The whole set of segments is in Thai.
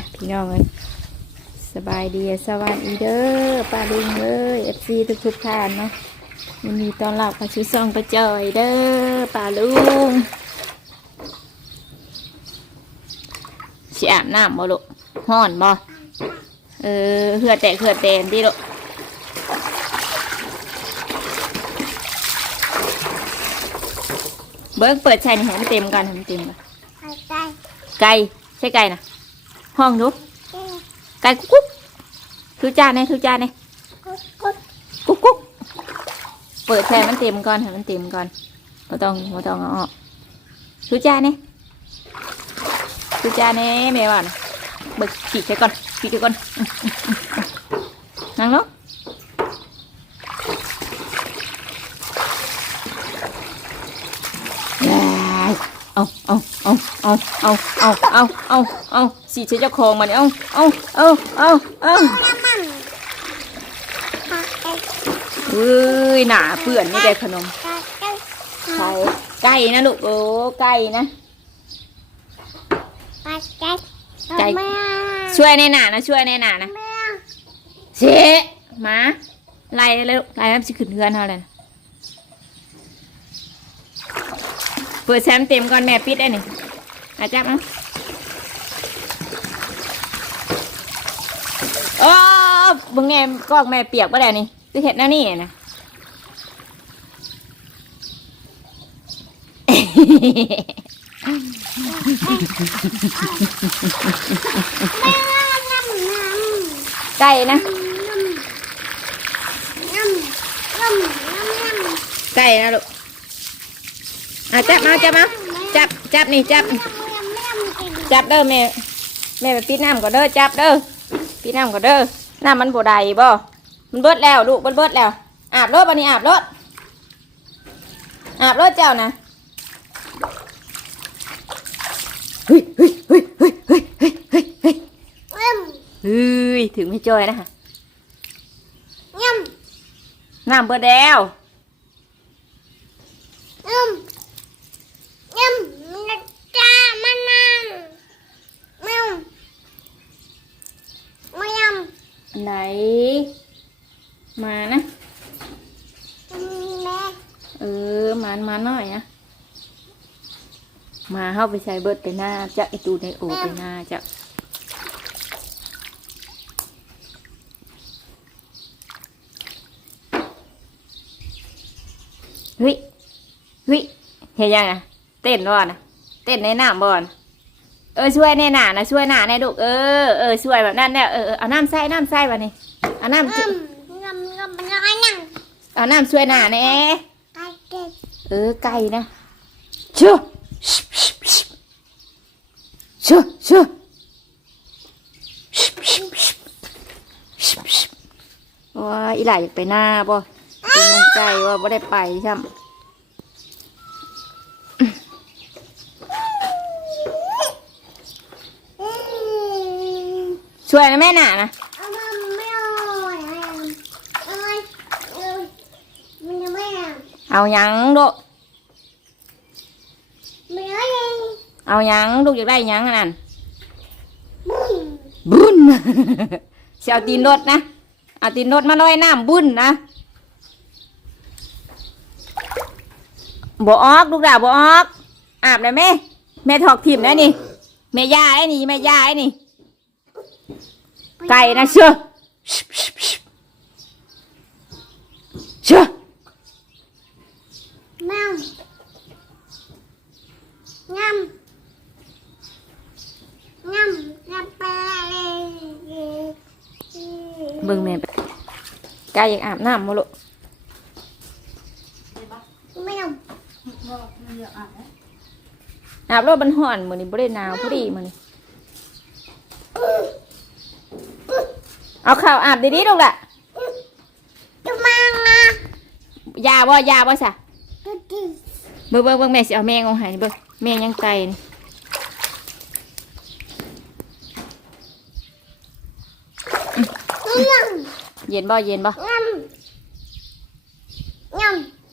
นะพี่น้องเอ้ยสบายดีสวัสดีเด้อป้าลุงเอ้ยเอฟซีทุกทุกๆท่านเนาะยินดีต้อนรับเข้าสู่ซ่องประจอยเด้อป้าลุงสิอาบน้ำบ่ลูกห้อนบ่เออเหือแตกเหือแตนดิลูกเบิ้งเปิดใช่นี่ให้มันเต็มกันให้มันเต็มกันไก่ใช่ไก่นะ ห้องดูไก่กุ๊กกุ๊กคือจานเนยคืทูจานเนยกุ๊กกุ๊กเปิดแผ่มันเต็มก่อนให้มันเต็มก่อนเราต้องเราต้องเอาออกทูจานเนยคืทูจานเนยแม่ว่าเบิกฉีกใช้ก่อนฉีกใช้ก่อนนั่งเนาะเอาเอาเอาเอาเอาเอาเอา สีเจ้าของมาเนี่ยเอาเอาเอาเอาเอาเอ้ยหนาเปื่อนนี่ได้ขนมไข่ไก่นะลูกโอ้ไก่นะช่วยในหนานะช่วยในหนานะเชะหมาไล่เลยลูกไล่แล้วสิขึ้นเฮือนเขาเลยนะเปิดแซมเต็มก่อนแม่ปิดได้หนิอาจับนะโอ้ บึงแม่กอกแม่เปียกปะแล้นี่จะเห็ดหน้านี่นะไก่นะไก่นะลูกอะจับมาจับมาจับจับนี่จับจับเด้อแม่แม่ไปปิดน้ำก่อนเด้อจับเด้อปิดน้ำก่อนเด้อ น้ำมันบ่ได้บ่มันเบิดแล้วลูกมันเบิดแล้ว อาบรถวันนี้อาบรถอาบรถเจ้านะเฮ้ยเฮ้ยเฮ้ยเฮ้ยเฮ้ยเฮ้ยเฮ้ยเฮ้ยเฮ้ยถึงไม่จอยนะฮะน้ำเบิดแล้ว ไหน มานะ เออมามาหน่อยนะมาเข้าไปใส่เบิดไปหน้าจะไอตูในโอไปหน้าจะเฮ้ยเฮ้ยเห็นยังไงเต้นบ่นะเต้นในน้ำบ่น เออช่วยในหนานะช่วยหนาในลูกเออเออช่วยแบบนั้นเนี่ยเออเออเอาน้ำใส่น้ำใส่บ่นี่เอาน้ำจุเอาน้ำช่วยหนาแน่เออไก่นะเชื่อเชื่อเชื่อว้าอีหล่าอยากไปหน้าบ่เป็นมันไก่ว่าบ่ได้ไปใช่ไหมช่ วยนะแม่หนานะเอายังลูกเอายังลูกอยากได้ยังอันนั่นบุญเสียวตีนรถนะเอาตีนรถมาลอยน้ำบุญนะบ่ออกลูกดาบ่ออกอาบเลยแม่แม่ถอกถิ่มได้นี่แม่ย่าไอ้นี่แม่ย่าไอ้นี่ ไก่นะเชื่อเชื่อเบิ่งแม่ไปไก่อยากอาบน้ำมาลูกอาบรถมันห่อนมือนี่บ่ได้หนาวพอดีมือนี่ เอาข้าวอาบดีๆลูกละยาบ่ยาบ่สะเบิ่งเบิ่งเบิ่งแม่สิเอาแมงเอาใหายเบิ่งแมงยังไก่นี่เย็นบ่เย็นบ่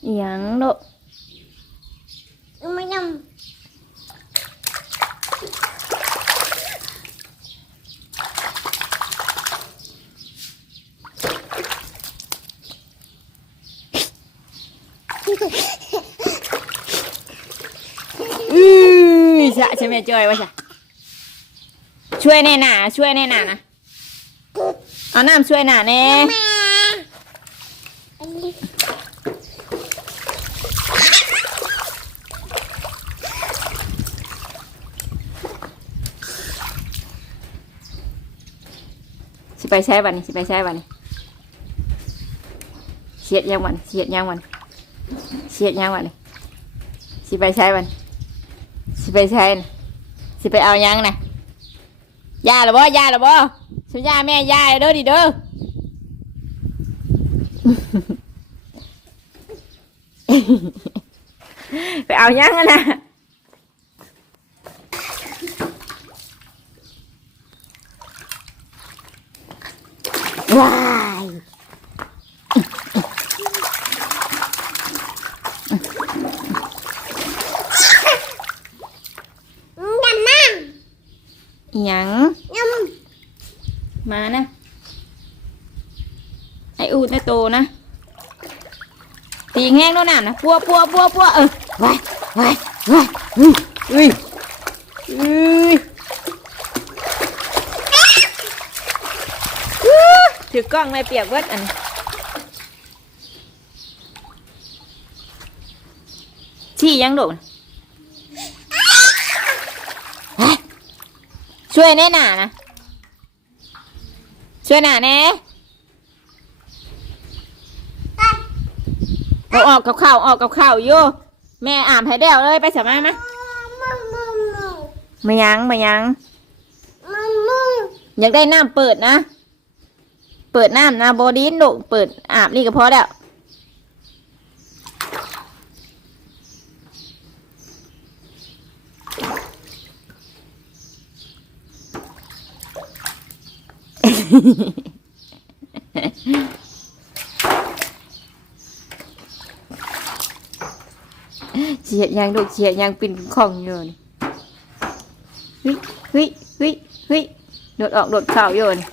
อิหยังลูก สะ ใช่ไหมจอยวะจ้ะช่วยแน่หนาช่วยแน่หนานะเอาน้ำช่วยหนาแน่สิไปใช้บันนี่สิไปใช้บันนี่เสียดยังวันเสียดยังวันเสียดยังวันนี่สิไปใช้บัน สิไปใช้นะสิไปเอายังนะยาหรือบ่ยาหรือบ่วยยาแม่ยาเด้อดิเด้อไปเอายังนะว้าย ยำนั่ง อิหยัง ย มานะ ไออูดไอโตนะ ตีแห้งโน่นน่ะนะปัวปัวปัวปัวเออไว้ไว้ไว้อุ้ยอุ้ยอุ้ยอู้ถือกล้องไม่เปียกเวิดอันนี้ชี้ยังโดดเฮ้ยช่วยแน่หนานะช่วยหนาแน่ เอาออกกับข้าวออกกับข้าวอยู่แม่อ่านให้เดียวเลยไปสามารถไหมำมึงมึงมึงมายังมายังมึงมึงอยากได้น้ำเปิดนะ เปิดน้ำนะบอดินลูกเปิดอาบนี่ก็พอแล้ว เสียดยังลูกเสียดยังเป็นของอยู่นี่เฮ้ยเฮ้ยเฮ้ยเฮ้ยโดดออกโดดเข่าอยู่นี่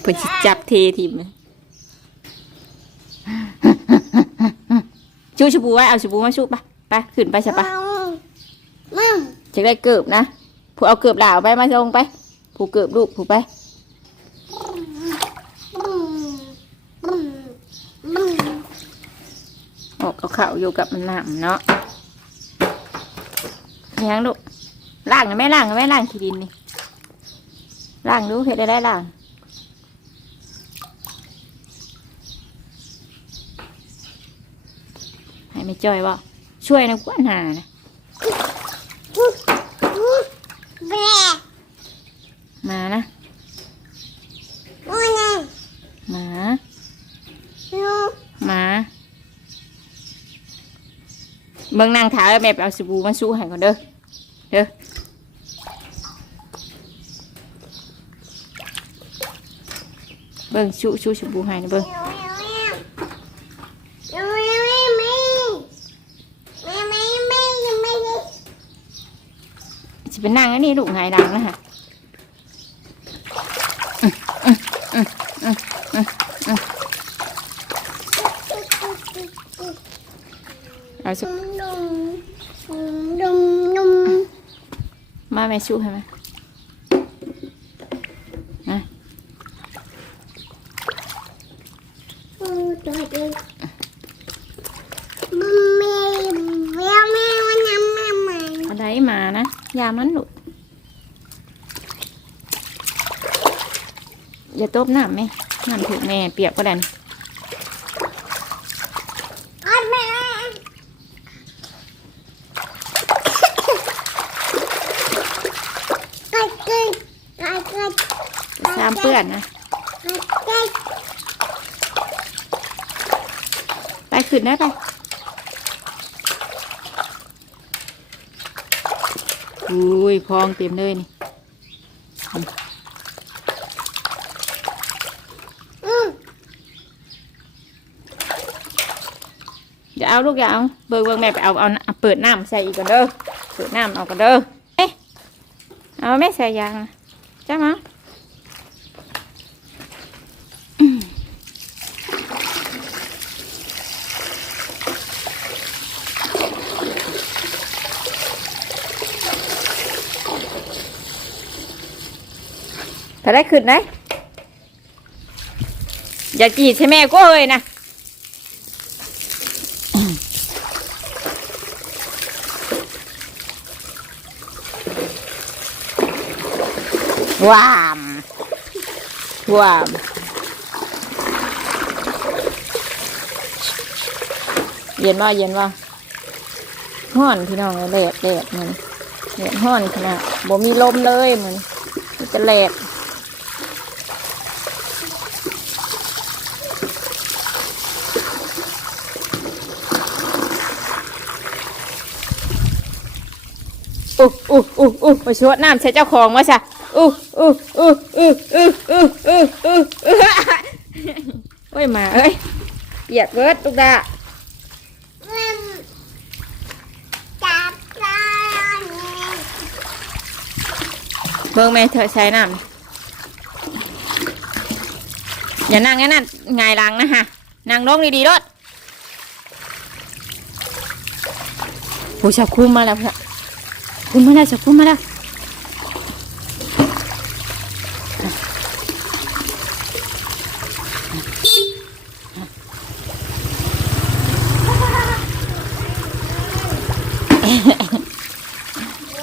เพื่อสิจับเททิมเลยชูชบูไว้เอาชบูมาชูปะไปขึ้นไปใช่ปะจะได้เกือบนะ ผู้เอาเกือบหลาวไปมาลงไป ผู้เกือบลูกผู้ไป มึงมึงมึง ออกกับ เขาอยู่กับมันหนำเนาะยังลูกล่างนะแม่ล่างนะแม่ล่างขี้ดินนี่ล่างดูเห็ดได้ได้ล่างให้ไม่จ่อยบ่ช่วยนะกวนหานะ แบะ มานะ มึงไง มา ลูก มา เบิ่งนางถามแม่ไปเอาสบู่มาสู้ให้ก่อนเด้อเด้อเบิ่งชูชูสบู่ให้นะเบิ่งจะเป็นนางอันนี้ลูกไงดังนะฮะเอาสบ มาแม่ชูให้ไหมมาอะไรมานะอยามันลูกอย่าตบน้ำแม่น้ำถึงแม่เปียกก็ดัน สามเปื้อนนะ ไปขึ้นได้ไปอุ้ยพองเต็มเลยนี่อย่าเอาลูกอย่าเอาเบิกเบิกแม่ไปเอาเอาเอาเปิดน้ำใส่อีกก่อนเด้อเปิดน้ำเอาก่อนเด้อเอ๊ะเอาแม่ใส่ยางนะ ใช่ไหมถ้าได้ขึ้นไหอย่าจีดใช่ไหม่ก็เอ้ยนะ ว้ามว้ามเย็นว่าเย็นว่าห้อนพี่น้องเลยแดดแดดมันแดดห้อนขนาดบ่มีลมเลยมันมันจะแหลกอู้อู้อู้อู้ไปชวดน้ำใช้เจ้าของมาซะ อู้อู้อู้อู้อู้อู้อู้อู้โอ้ยหมาเอ้ยเหยียบเบิดลูกดามันจับได้เบิ่งแม่เธอใช้น้ำอย่านั่งงั้นน่ะงายหลังนะฮะนั่งลงดีๆรถโอ้ยชักคุ้มมาแล้วค่ะคุ้มมาแล้วชักคุ้มมาแล้ว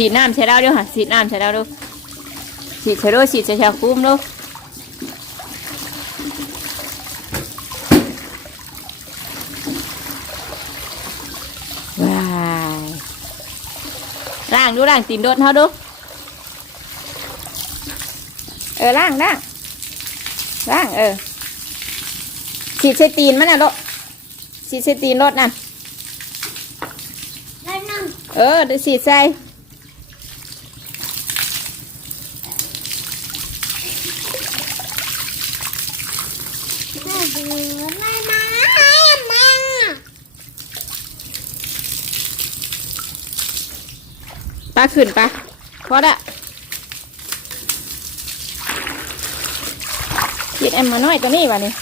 ฉีดน้ำใช้แล้วเดี๋ยวค่ะฉีดน้ำใช้แล้วดูฉีดใช้ด้วยฉีดใช้ชาคุ้มดูว้ายล่างดูล่างตีนโดดเขาดูเออล่างล่างล่างเออฉีดใช้ตีนมันน่ะลูกฉีดใช้ตีนรถน่ะได้นั่งเออเดูสีใส่ ไม่มาให้มาปลาขึ้นปลาพอละหยิดแอมมาหน้อยตัวนี้วะนี่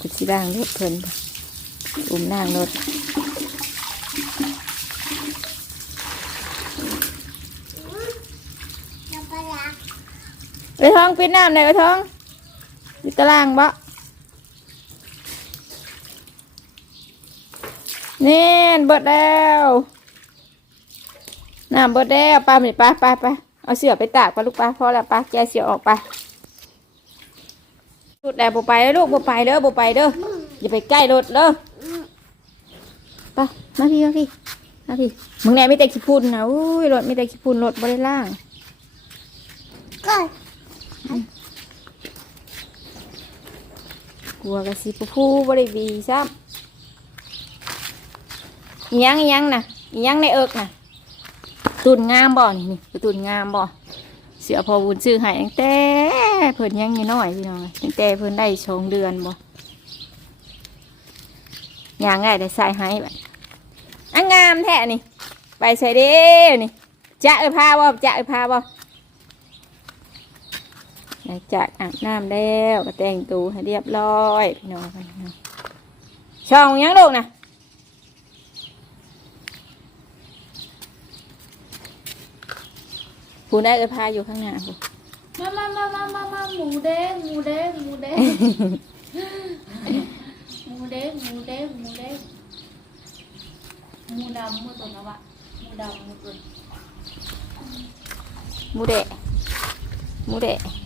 กุสิด่างรถเพิ่นอุ้มนางรถ จะไปรัก ไปท้องปิดน้ำไหนอยไปท้องอยู่ตารางบ่เน่นเบิดแล้วน้ำเบิดแล้วปลาหนิปลาปลาปลาเอาเสือไปตากปลาลูกปลาพอแล้วปลาแกเสือออกไปลูกแดดบ่ไปเด้อลูกบ่ไปเด้อบ่ไปเด้ออย่าไปใกล้รถเด้อไปมาพี่มาพี่มาพี่มึงแน่ไม่แต่ขี้พุ่นนะอุ้ยรถไม่แต่ขี้พุ่นรถบ่ได้ล่างก็ กลัวกะสิผู้ผู้บริบีซ้ำยังยังน่ะยังในเอิกน่ะตุนงามบ่นี่นี่คือตุนงามบ่เสือพอบุญซื้อให้ตั้งแต่เพิ่นยังน้อยพี่น้องตั้งแต่เพิ่นได้สองเดือนบ่ยางง่ายได้ใส่ให้บัดอันงามแท้นี่ ไปใส่เด้นี่จะเอ้ยพาบ่จะเอ้ยพาบ่ ลังจากอาบน้ำแล้วก็แต่งตัวให้เรียบร้อยพี่น้องพี่น้องช่องยังลูกนะผู้ได้เอ้ยพาอยู่ข้างหน้าผู้มามามามามามาหมูแดงหมูแดงหมูแดงหมูแดงหมูแดงหมูแดงหมูดำหมูตัวนะวะหมูดำหมูตัวหมูเดะหมูเดะ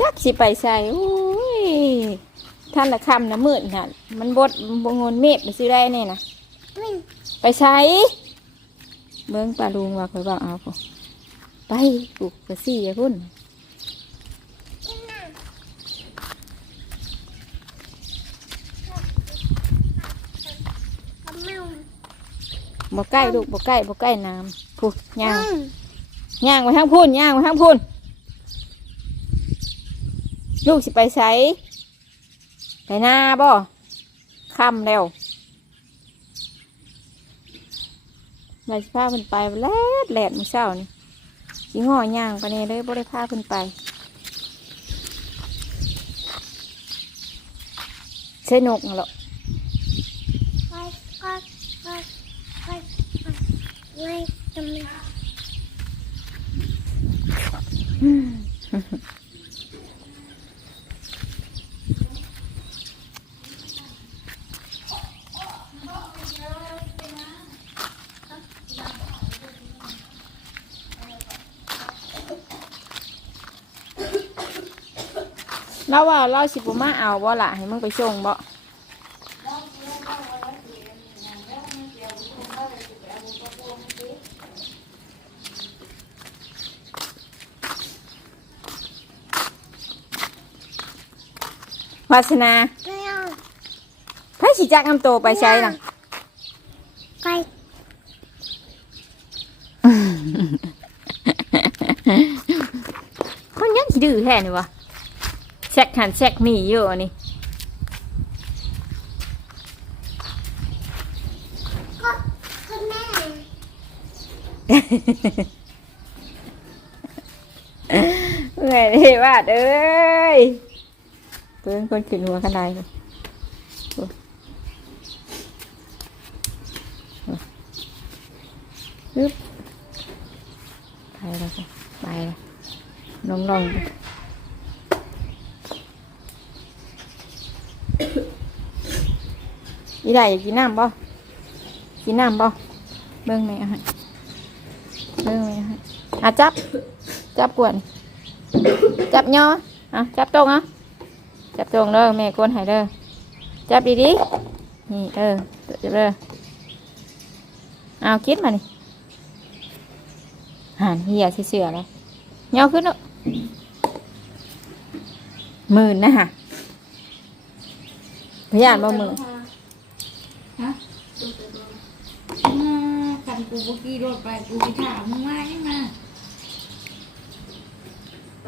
จักสิไปใส่โอ้ยท่านละคำนะมืดน่ะมันบดบงนเมฆไปซื้อได้เนี่ยนะไปใช้เบิ้งปลาลุงว่าเคยบอกเอาไปปลูกกระซี่อย่าพุ่นบ่ใกล้ลูกบ่ใกล้บ่ใกล้น้ำพุ่นย่างย่างไปทางพุ่นย่างไปทางพุ่น ลูกสิไปไสไปหน้าบ่ค่ำแล้วนาสิพาเพิ่นไปแลดแลดมื้อเช้านี่สิห่อย่างไปนี่เลยบ่ได้พาเพิ่นไปใช่นกนั่นหรอกเราว่า เราสิบุมาเอาบ่ล่ะให้มึงไปส่งบ่วาสนาไผสิจักนำโตไปใช้น่ะคนยังสิดื้อแท้นี่วะ แซกหันแซกนี่เยอะนี่เมื่อยเลยว่าดเอ้ยตัวเป็นคนขึ้นหัวกันได้เลยโอ้โอ้ปึ๊บไปแล้วสิไปแล้วลองลอง อีได้อยากกินน้ำบ่กินน้ำบ่เบิ่งไหมอะให้เบิ่งไหมอะอะจับ จับกวน จับย่ออะจับตรงอะจับตรงเด้อแม่กวนให้เด้อจับดีดีนี่เออจับเด้อเอาคิดมานี่หันเหียเสือๆเลยย่อขึ้นเนาะหมื่นนะฮะพยานบ่หมื่น ฮะกันกูบกี้รถไปกูไปถามมึงมายังมาเ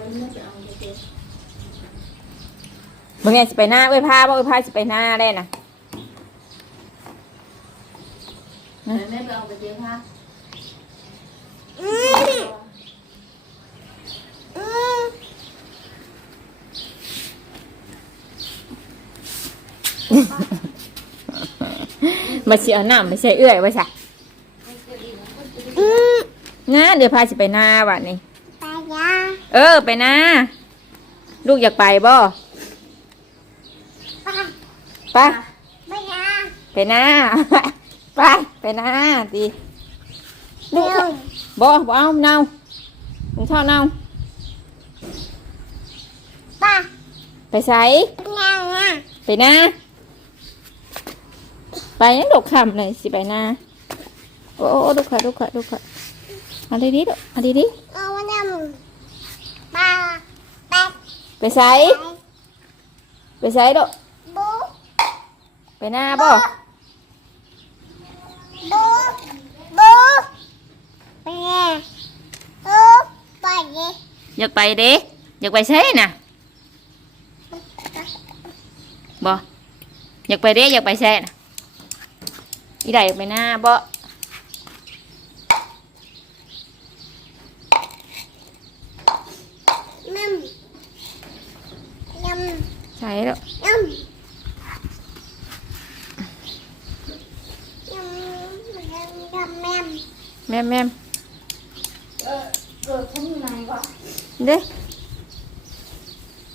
มื่อไงสิไปหน้าเอ้ยพาบ่เอ้ยพาสิไปหน้าได้น่ะแม่ไปเอาไปเจ๊ค่ะ มาเสียน้ำไม่ใช่เอื้อยไว้ใช่นะเดี๋ยวพาสิไปหน้าวันนี้เออไปหน้าลูกอยากไปบ่ไปไปหน้าไปไปหน้าดีลูกบ่บ่เอาเน่ามึงชอบเน่าไปใส่ไปหน้า ไปยังดกคำเลยสิไปหน้าโอ้โอ้ลูกค่ะลูกค่ะลูกค่ะเอาดีดีๆลูกเอาดีดีๆไปใส่ไปใส่ลูกไปหน้าบ่อยากไปเด้อยากไปใช่น่ะบ่อยากไปเด้อยากไปใช่น่ะ อีใดไปหน้าบ่ใช่แล้วแม่แม่เออเกิดฉันอยู่ไหนวะเด้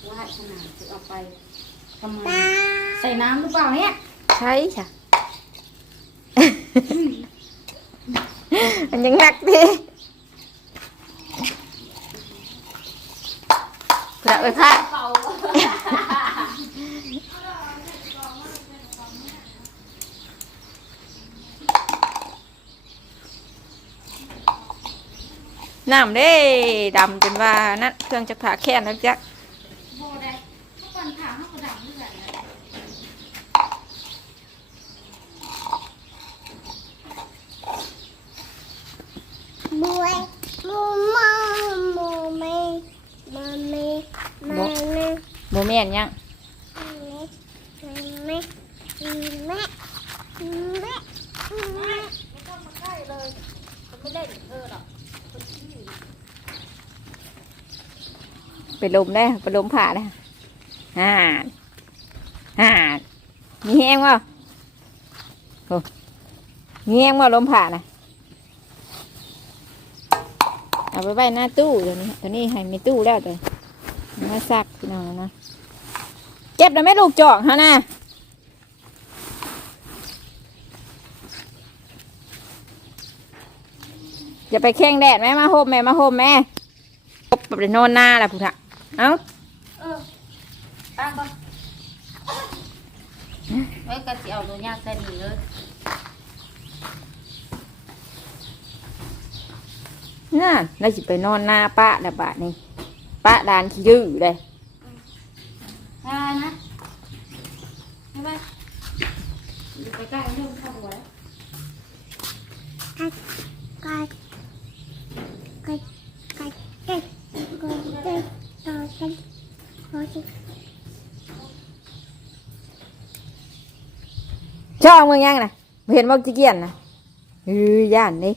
ว่าขนาดจะเอาไปทำไมใส่น้ำหรือเปล่าเนี่ย ใช่ค่ะ มันยังหนักดิเผื่อไปพาเป่าน้ำเด้ดำจนว่านั่นเครื่องจะผ่าแค่นแล้วจ้ะ โบได้เมื่อก่อนถามเขากระดังด้วยกันนะ Mùi Mù mò Mù mê Mù mê Mù mê โมแม่นยัง Mù mê Mù mê Mù mê Mù mê ไม่ต้องมาใกล้เลยมันไม่เล่นกับเธอหรอกคนที่อยู่ ไปลมได้ไปลมผ่าได้ฮ่าฮ่ามีแห้งเปล่าโอ้มีแห้งเปล่าลมผ่านะเอาไปไว้หน้าตู้เดี๋ยวนี้ตอนนี้ให้มีตู้แล้วตัวมาซักพี่น้องนะเก็บได้ไหมลูกจอกฮะนะอย่าไปแข้งแดดแม่มาโฮมแม่มาโฮมแม่กบไปนอนหน้าละพุทธะ เอ้าเออป้าก่อนไว้กระเจียวตัวยากใส่หนีเลยน่าเราสิไปนอนหน้าป้าละบาทนี่ป้าดานขี้ดื้อเลยได้นะไม่ไปอยู่ใกล้ๆเรื่อง ชอบมึงยังนะเห็นบอกจิเกียนนะฮือย่านนี่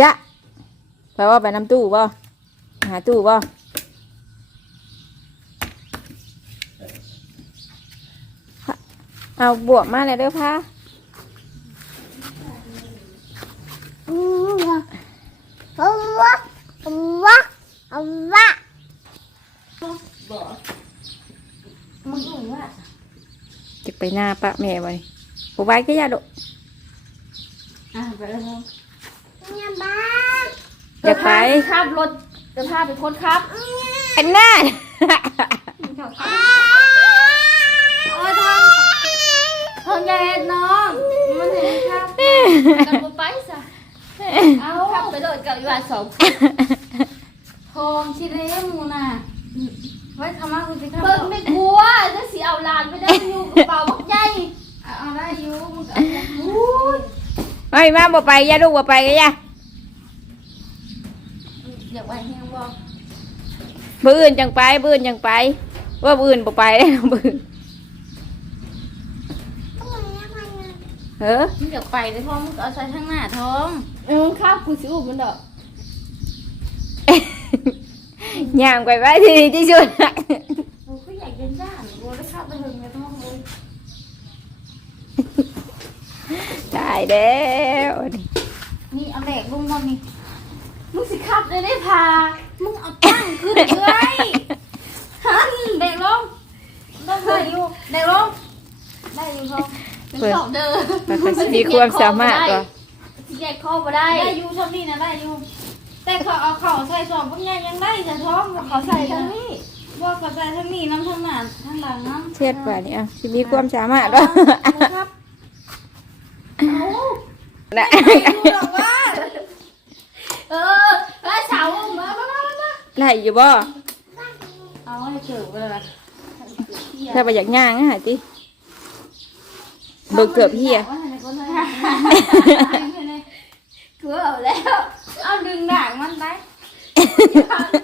จะแปลว่าไปน้ำตู้บ่หาตู้บ่เอาบวกมาเลยเด้อพา บอกมึงรู้ว่าจะไปหน้าป้าแม่บ่นี่บ่ไหว้ก็อย่าดอกอะไปแล้วครับ Nhà ba อย่าไปขับรถจะพาไปคนขับเป็นหน้าโอ้ยทองทองใหญ่น้อง มันเห็นครับกันบ่ไปซะเอาขับไปโดดกับอีหวานสองทองชิเรมูน่ะ ไว้ทำมาคุณสิครับเบิ่งไม่กลัวจะสิเอาหลานไปได้อยู่กระเป๋าบักใหญ่เอาได้อยู่มึงก็เอาได้อุ้ยไม่มาบ่ไปอย่าลูกบ่ไปก็อย่าอยากไปแฮงบ่บื้ออื่นจังไปบื้ออื่นจังไป ว่าบื้ออื่นบ่ไปได้บื้ออื่นเออมึงอยากไปเลยท้องมึงก็เอาใส่ข้างหน้าท้องเออข้าวกูสิอุ้มมันดอก ย่างไปไว้ที่ดีที่สุดกูก็อยากเดินด้านกูได้ข้าวไปถึงในท้องเลยตายแล้วนี่เอาแบกลงมานี่มึงสิขับได้ได้พา มึงเอาตั้งขึ้นเลยฮันแบกลงได้เลยอยู่แบกลงได้อยู่ท้องเป็นสองเด้อมันก็สิมีความสามารถก็สิแยกข้อบ่ได้ ได้อยู่เท่านี้นะได้อยู่ แต่เขาเอาเข่าใส่สองพวกนี้ยังได้แต่ท้องเขาใส่ทั้งนี้ว่าเขาใส่ทั้งนี้น้ำทั้งหน้าทั้งหลังน้ำเทียดกว่านี่อะสิมีความสามารถก็ครับเอานะดูหรอกว่าเออแล้วสาวมามามามาไล่อยู่บ่เอาให้เกิดไปเลยถ้าไปอยากย่างอะติเบิกเกือบเฮียเกือบแล้วเอา ดึงด่างมันไป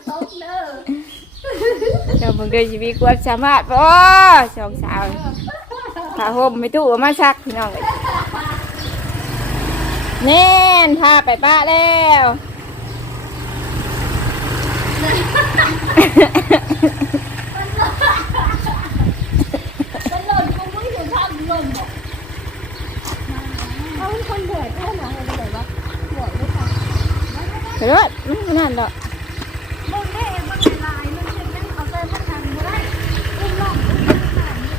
ตกเด้อเจ้ามึงเดินชีวิตความสามารถโอ้สองสาวผ้าห่มไม่ตู้มาซักพี่น้องเอ้ยแน่นพาไปป้าแล้ว เลิศมันขนาดดอก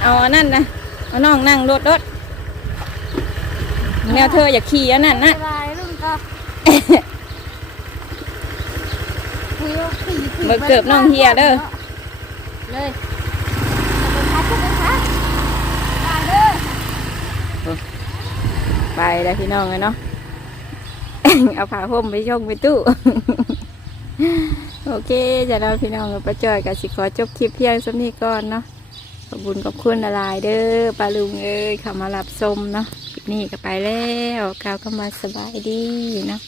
เอานั่นนะเอาน้องนั่งรถรถแนวเธออย่าขี่อันนั้นนะเบิกเกือบน้องเฮียเด้อเลยไปเลยพี่น้องเลยเนาะ เอาผ้าห่มไปชงไปตู้โอเคจะเราพี่น้องกับประจอยกับสิขอจบคลิปเพียงสักนี้ก่อนเนาะขอบคุญขอบคุณละลายเด้อปลาลุงเอ้ยเข้ามารับชมเนาะนี่ก็ไปแล้วกล่าวก็มาสบายดีเนาะ